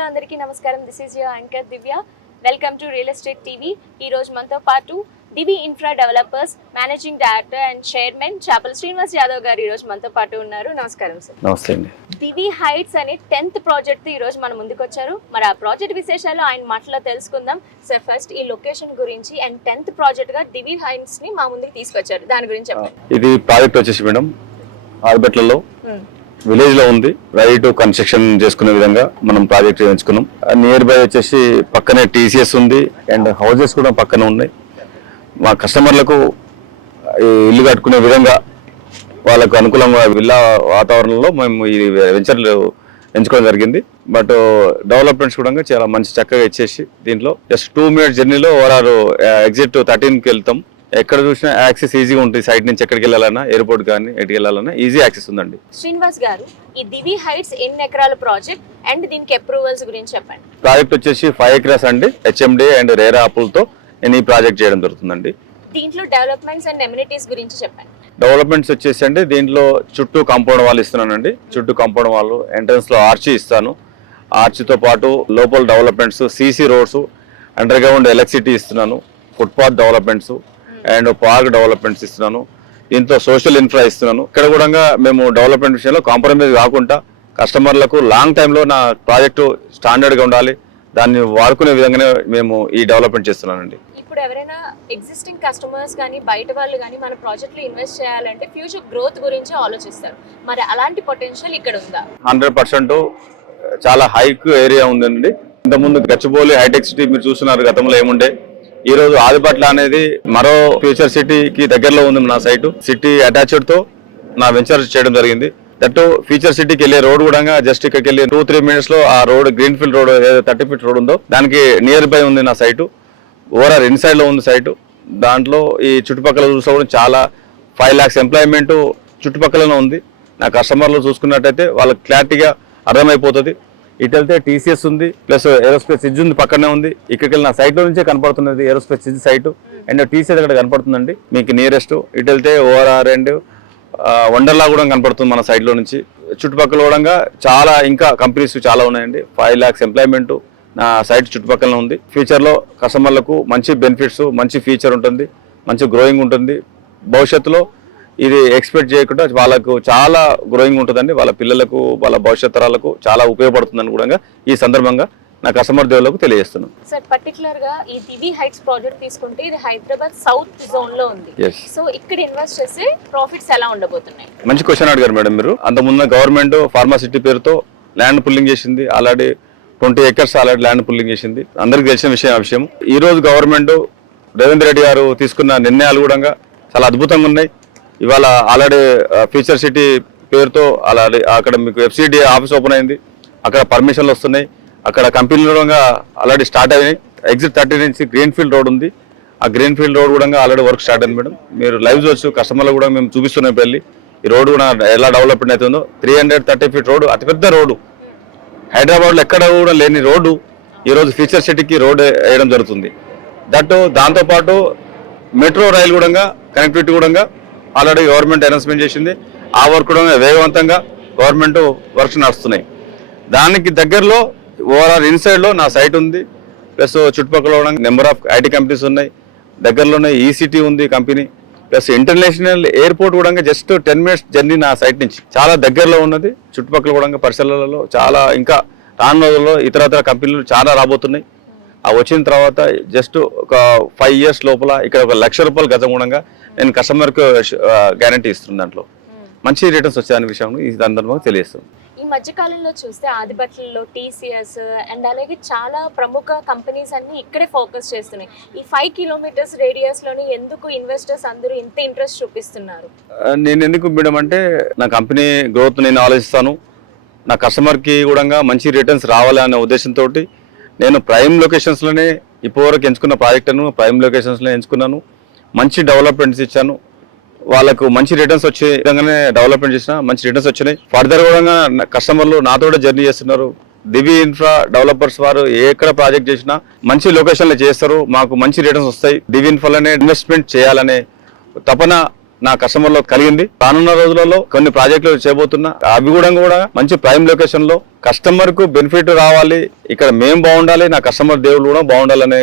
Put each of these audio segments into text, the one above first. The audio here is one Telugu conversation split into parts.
హలో అందరికీ నమస్కారం. This is your anchor Divya. Welcome to real estate TV. ఈ రోజు మనతో పాటు Divi infra developers managing director and chairman Chapal Srinivas Yadav గారు ఈ రోజు మనతో పాటు ఉన్నారు. నమస్కారం సార్. నమస్తే అండి. దివి హైట్స్ అనే 10th ప్రాజెక్ట్ ఈ రోజు మన ముందుకు వచ్చారు. మరి ఆ ప్రాజెక్ట్ విశేషాలు ఆయన మాటలో తెలుసుకుందాం. సార్ ఫస్ట్ ఈ లొకేషన్ గురించి అండ్ 10th ప్రాజెక్ట్ గా దివి హైట్స్ ని మా ముందుకు తీసుకొచ్చారు, దాని గురించి చెప్పండి. ఇది ప్రాజెక్ట్ వచ్చేసి మేడం ఆర్బెట్లలో విలేజ్ లో ఉంది. రైట్ కన్స్ట్రక్షన్ చేసుకునే విధంగా మనం ప్రాజెక్ట్ ఎంచుకున్నాం. నియర్ బై వచ్చేసి పక్కనే టీసీఎస్ ఉంది అండ్ హౌసెస్ కూడా పక్కన ఉన్నాయి. మా కస్టమర్లకు ఇల్లు కట్టుకునే విధంగా వాళ్ళకు అనుకూలంగా విల్లా వాతావరణంలో మేము ఈ వెంచర్లు ఎంచుకోవడం జరిగింది. బట్ డెవలప్మెంట్స్ కూడా చాలా మంచి చక్కగా ఇచ్చేసి దీంట్లో జస్ట్ 2 minutes జర్నీలో ఓవరాల్ ఎగ్జిట్ 13కి వెళ్తాం. ఎక్కడ చూసినా యాక్సెస్ ఈజీగా ఉంటుంది. సైడ్ నుంచి ఎక్కడికి వెళ్ళాలన్నా ఎయిర్పోర్ట్ కానీ ఎక్కడికి వెళ్ళాలన్నా ఈజీ యాక్సెస్ ఉందండి. శ్రీనివాస్ గారు, ఈ దివి హైట్స్ ఎన్ని ఎకరాల ప్రాజెక్ట్ అండ్ దీనికి అప్రూవల్స్ గురించి చెప్పండి. ప్రాజెక్ట్ వచ్చేసి 5 acres అండి. హెచ్ఎండి అండ్ రేరా అప్పులతో నేను ఈ ప్రాజెక్ట్ చేయడం జరుగుతుందండి. దీంట్లో డెవలప్మెంట్స్ అండ్ ఎమ్యూనిటీస్ గురించి చెప్పండి. డెవలప్మెంట్స్ వచ్చేసి అండి దీంట్లో చుట్టూ కాంపౌండ్ వాల్ ఇస్తున్నానండి. చుట్టూ కాంపౌండ్ వాళ్ళు ఎంట్రన్స్ లో ఆర్చి ఇస్తాను. ఆర్చితో పాటు లోపల developments, CC roads, underground electricity ఇస్తున్నాను. Footpath developments and park developments ఇస్తున్నాను. దీంతో సోషల్ ఇన్ఫ్రా ఇస్తున్నాను. ఇక్కడ కూడా మేము డెవలప్మెంట్ విషయంలో కాంప్రమైజ్ కాకుండా కస్టమర్లకు లాంగ్ టైంలో నా ప్రాజెక్టు స్టాండర్డ్గా ఉండాలి, దాన్ని వాడుకునే విధంగానే మేము ఈ డెవలప్మెంట్ చేస్తున్నానండి. ఇప్పుడు ఎవరైనా ఎగ్జిస్టింగ్ కస్టమర్స్ కానీ బయట వాళ్ళు కానీ మన ప్రాజెక్ట్లో ఇన్వెస్ట్ చేయాలంటే ఫ్యూచర్ గ్రోత్ గురించి ఆలోచిస్తారు. మరి అలాంటి పొటెన్షియల్ ఇక్కడ ఉందా? 100% చాలా హైక్ ఏరియా ఉందండి. ఇంతకుముందు గచ్చిబౌలి హైటెక్ సిటీ మీరు చూస్తున్నారు, గతంలో ఏముండే. ఈ రోజు ఆదిపట్ల అనేది మరో ఫ్యూచర్ సిటీకి దగ్గరలో ఉంది నా సైట్. సిటీ అటాచ్డ్ తో నా వెంచర్ చేయడం జరిగింది. దట్ ఫ్యూచర్ సిటీకి వెళ్ళే రోడ్ కూడా జస్ట్ ఇక్కడికి వెళ్ళి 2-3 minutes లో ఆ road green field road 30 feet road ఉందో దానికి నియర్ బై ఉంది నా సైటు. ఓవరాల్ ఇన్సైడ్ లో ఉంది సైటు. దాంట్లో ఈ చుట్టుపక్కల చూసుకోవడం చాలా 5 lakhs ఎంప్లాయ్మెంట్ చుట్టుపక్కలనే ఉంది. నా కస్టమర్లు చూసుకున్నట్టయితే వాళ్ళకి క్లారిటీగా అర్థమైపోతుంది. ఇటు వెళ్తే టీసీఎస్ ఉంది, ప్లస్ ఏరోస్పేస్ సిజ్ ఉంది, పక్కనే ఉంది. ఇక్కడికి వెళ్ళి నా సైట్ లో నుంచే కనపడుతున్నది ఏరోస్పేస్ సిజ్ సైట్ అండ్ టీసీఎస్ అక్కడ కనపడుతుందండి మీకు నియరెస్ట్. ఇటు వెళ్తే ఓఆర్ఆర్ అండ్ వండర్లా కూడా కనపడుతుంది మన సైట్ లో నుంచి. చుట్టుపక్కల కూడా చాలా ఇంకా కంపెనీస్ చాలా ఉన్నాయండి. 5 lakhs ఎంప్లాయ్మెంట్ నా సైట్ చుట్టుపక్కల ఉంది. ఫ్యూచర్ లో కస్టమర్లకు మంచి బెనిఫిట్స్, మంచి ఫీచర్ ఉంటుంది, మంచి గ్రోయింగ్ ఉంటుంది. భవిష్యత్తులో ఇది ఎక్స్పెక్ట్ చేయకుండా వాళ్ళకు చాలా గ్రోయింగ్ ఉంటుందండి. వాళ్ళ పిల్లలకు, వాళ్ళ భవిష్యత్ తరాలకు చాలా ఉపయోగపడుతుందని కూడా ఈ సందర్భంగా నా కస్టమర్ దేవులకు తెలియజేస్తున్నాను. సార్ పర్టికులర్ గా ఈ దివి హైట్స్ ప్రాజెక్ట్ తీసుకుంటే ఇది హైదరాబాద్ సౌత్ జోన్ లో ఉంది. సో ఇక్కడ ఇన్వెస్ట్ చేస్తే ప్రాఫిట్స్ ఎలా ఉండబోతున్నాయి? మంచి క్వశ్చన్ అడిగారు మేడం మీరు. అంతకుముందు గవర్నమెంట్ ఫార్మాసిటీ పేరుతో ల్యాండ్ పుల్లింగ్ చేసింది. Already 20 acres already land pulling చేసింది. అందరికి తెలిసిన విషయం. ఈ రోజు గవర్నమెంట్ రేవంత్ రెడ్డి గారు తీసుకున్న నిర్ణయాలు కూడా చాలా అద్భుతంగా ఉన్నాయి. ఇవాళ ఆల్రెడీ ఫ్యూచర్ సిటీ పేరుతో ఆల్రెడీ అక్కడ మీకు ఎఫ్సిడి ఆఫీస్ ఓపెన్ అయింది. అక్కడ పర్మిషన్లు వస్తున్నాయి. అక్కడ కంపెనీలు ఆల్రెడీ స్టార్ట్ అయినాయి. ఎగ్జిట్ 30 నుంచి గ్రీన్ ఫీల్డ్ రోడ్ ఉంది. ఆ గ్రీన్ ఫీల్డ్ రోడ్ కూడా ఆల్రెడీ వర్క్ స్టార్ట్ అయింది మేడం. మీరు లైవ్ చూడొచ్చు. కస్టమర్లు కూడా మేము చూపిస్తున్నాం వెళ్ళి ఈ రోడ్ కూడా ఎలా డెవలప్మెంట్ అవుతుందో. 330 feet రోడ్డు, అతిపెద్ద రోడ్డు. హైదరాబాద్లో ఎక్కడ కూడా లేని రోడ్డు ఈరోజు ఫ్యూచర్ సిటీకి రోడ్ వేయడం జరుగుతుంది. దాంతోపాటు మెట్రో రైలు కూడా కనెక్టివిటీ కూడా ఆల్రెడీ గవర్నమెంట్ అనౌన్స్మెంట్ చేసింది. ఆ వర్క్ కూడా వేగవంతంగా గవర్నమెంట్ వర్క్స్ నడుస్తున్నాయి. దానికి దగ్గరలో ఓవరాల్ ఇన్సైడ్ లో నా సైట్ ఉంది. ప్లస్ చుట్టుపక్కల కూడా నెంబర్ ఆఫ్ ఐటీ కంపెనీస్ ఉన్నాయి. దగ్గరలోనే ఈసిటీ ఉంది కంపెనీ. ప్లస్ ఇంటర్నేషనల్ ఎయిర్పోర్ట్ కూడా జస్ట్ 10 minutes జర్నీ నా సైట్ నుంచి చాలా దగ్గరలో ఉన్నది. చుట్టుపక్కల కూడా పరిసరాలలో చాలా ఇంకా రాను రోజుల్లో ఇతర కంపెనీలు చాలా రాబోతున్నాయి. ఆ వచ్చిన తర్వాత జస్ట్ ఒక 5 years లోపల ఇక్కడ 1 lakh రూపాయలు గజం కూడా నేను కస్టమర్కు గ్యారంటీ ఇస్తున్నాను. దాంట్లో మంచి రిటర్న్స్ వచ్చాయనే విషయం ఈ సందర్భంగా తెలియజేస్తాను. ఈ మధ్య కాలంలో చూస్తే ఆదిపట్లలో టీసీఎస్ అండ్ అలాగే చాలా ప్రముఖ కంపెనీస్ అన్ని ఇక్కడే ఫోకస్ చేస్తున్నాయి. ఈ 5 kilometers రేడియస్ లోని ఎందుకు ఇన్వెస్టర్స్ అందరూ ఇంత ఇంట్రెస్ట్ చూపిస్తున్నారు? నేను ఎందుకు మేడం అంటే నా కంపెనీ గ్రోత్ నేను ఆలోచిస్తాను. నా కస్టమర్కి కూడా మంచి రిటర్న్స్ రావాలి అనే ఉద్దేశంతో నేను ప్రైమ్ లొకేషన్స్లోనే ఇప్పటివరకు ఎంచుకున్న ప్రాజెక్టును ప్రైమ్ లొకేషన్స్లో ఎంచుకున్నాను. మంచి డెవలప్మెంట్స్ ఇచ్చాను. వాళ్ళకు మంచి రిటర్న్స్ వచ్చే విధంగానే డెవలప్మెంట్ చేసిన మంచి రిటర్న్స్ వచ్చినాయి. ఫర్దర్ కూడా కస్టమర్లు నాతో జర్నీ చేస్తున్నారు. దివి ఇన్ఫ్రా డెవలపర్స్ వారు ఎక్కడ ప్రాజెక్ట్ చేసినా మంచి లొకేషన్లో చేస్తారు. మాకు మంచి రిటర్న్స్ వస్తాయి. దివి ఇన్ఫ్రాలోనే ఇన్వెస్ట్మెంట్ చేయాలనే తపన నా కస్టమర్లో కలిగింది. రానున్న రోజులలో కొన్ని ప్రాజెక్టులు చేయబోతున్నా. అవి కూడా మంచి ప్రైమ్ లొకేషన్ లో కస్టమర్ కు బెనిఫిట్ రావాలి, ఇక్కడ మేము బాగుండాలి, నా కస్టమర్ దేవుళ్ళు కూడా బాగుండాలనే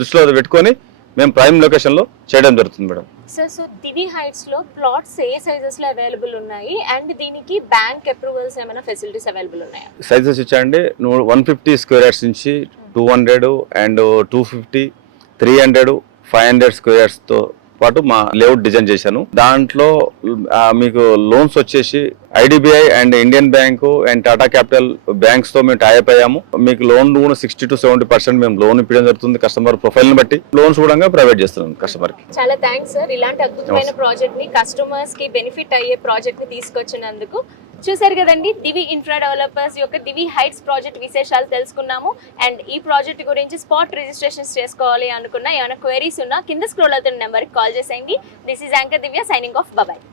దృష్టిలో పెట్టుకొని మేము ప్రైమ్ లొకేషన్ లో చేయడం జరుగుతుంది మేడం. సార్, సో దివి హైట్స్ లో ప్లాట్స్ ఏ సైజెస్ లో అవైలబుల్ ఉన్నాయి అండ్ దీనికి బ్యాంక్ అప్రూవల్స్ ఏమైనా ఫెసిలిటీస్ అవైలబుల్ ఉన్నాయా? సైజెస్ ఇచ్చాయండి. 150 స్క్వేర్ యార్డ్స్ నుంచి 200 అండ్ 250, 300, 500 స్క్వేర్ యార్డ్స్ తో పాటు మా లేఅవుట్ డిజైన్ చేశాను. దాంట్లో మీకు లోన్స్ వచ్చేసి IDBI and Indian bank and Tata capital banks తో మేము టైప్ అయ్యాము. మీకు లోన్ కూడా 60 to 70% మేము లోన్ ఇప్పడం జరుగుతుంది. కస్టమర్ ప్రొఫైల్ ని బట్టి లోన్స్ కూడా ప్రొవైడ్ చేస్తున్నాం కస్టమర్ కి. చాలా థ్యాంక్స్ సార్, ఇలాంటి అద్భుతమైన ప్రాజెక్ట్ ని కస్టమర్స్ కి బెనిఫిట్ అయ్యే ప్రాజెక్ట్ ని తీసుకొచ్చినందుకు. చూసారు కదండి, దివి ఇన్ఫ్రా డెవలపర్స్ యొక్క దివి హైట్స్ ప్రాజెక్ట్ విశేషాలు తెలుసుకున్నాము. అండ్ ఈ ప్రాజెక్ట్ గురించి స్పాట్ రిజిస్ట్రేషన్స్ చేసుకోవాలి అనుకున్నా, ఏమైనా క్వైరీస్ ఉన్నా కింద స్క్రోల్ అవుతున్న నెంబర్కి కాల్ చేసేయండి. This is anchor Divya signing off. Bye.